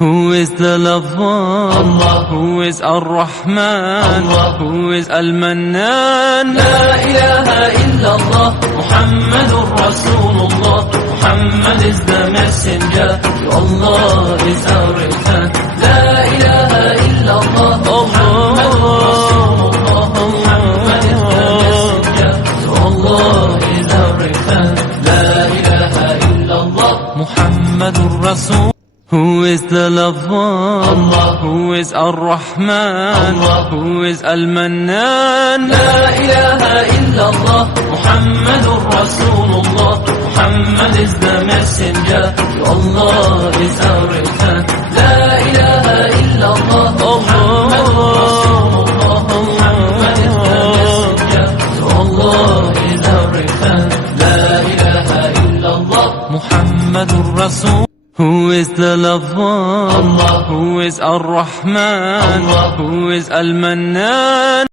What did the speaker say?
Who is the lover? Allah. Who is Ar-Rahman? Allah. Who is Al-Mannan? La ilaha illallah, Muhammadur Rasulullah. Muhammad is the messenger, to Allah is our return. La ilaha illallah, Muhammadur Rasulullah. Muhammad is the messenger, to Allah is our return. La ilaha illallah, Muhammadur Rasul. Who is the lover? Allah. Who is Ar-Rahman? Allah. Who is Al-Mannan? La ilaha illallah, Muhammadur Rasulullah. Muhammad is the messenger, to Allah is our return. La ilaha illallah, Muhammadur Rasulullah. Muhammad is the messenger, to Allah is our return. La ilaha illallah, Muhammadur Rasul. Who is the lover? Allah. Who is Ar-Rahman? Allah. Who is Al-Mannan?